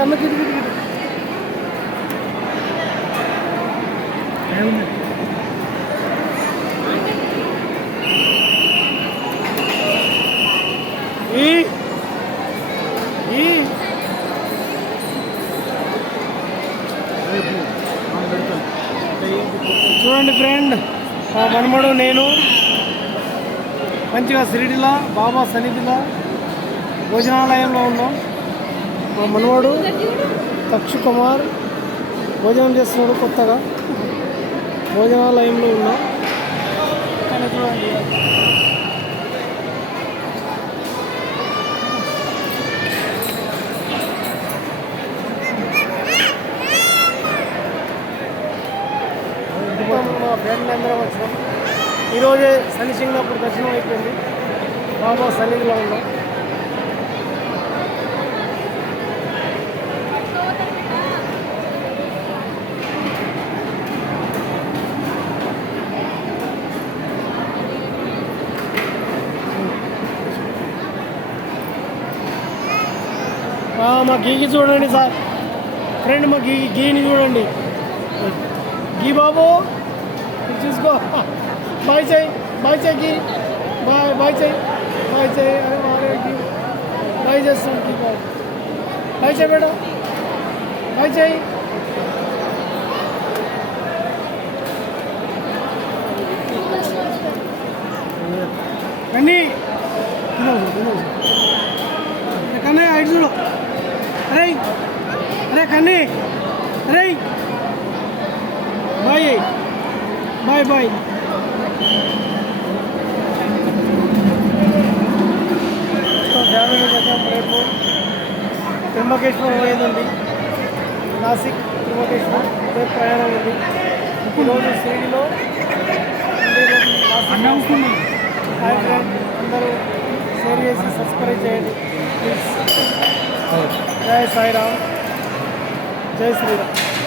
కన్ను గిరి ఈ ఈ. చూడండి ఫ్రెండ్ మా మనమడు నేను మంచిగా సిరిడిలా బాబా సన్నిధిలో భోజనాలయంలో ఉన్నాం. మా మనవాడు తక్షు కుమార్ భోజనం చేస్తున్నాడు కొత్తగా. భోజనాలయంలో ఉన్నాం. కానీ చూడండి మా ఫ్రెండ్ అందరం వచ్చినాం. ఈరోజే శని సింగాపూర్ దర్శనం అయిపోయింది. బాబా సన్నిధిలో ఉన్నాం. మా గీకి చూడండి సార్ ఫ్రెండ్ మా గీ గీని చూడండి గీ బాబు చూసుకో బాయ్ చేయి బాయ్ చేయి గీ బాయ్ బాయ్ చేయి బాయ్ చేయి అరే గీ బాయ్ చేస్తాను గీ బాయ్ బాయ్ చేయి బేటా బాయ్ చేయి కన్నీ కన్నయ్య ఐదు చూడు అరే అరే కన్నీ అరే బాయ్ బాయ్ బాయ్. ఫ్యామిలీ కోసం రేపు త్రింబకేశ్వరం పోయేదండి నాసిక్ త్రింబకేశ్వరం రేపు ప్రయాణం ఉంది. ఈరోజు శ్రీలో అందరూ షేర్ చేసి సబ్స్క్రైబ్ చేయండి. ప్లీజ్ జై సాయిరామ్. జై శ్రీరామ్.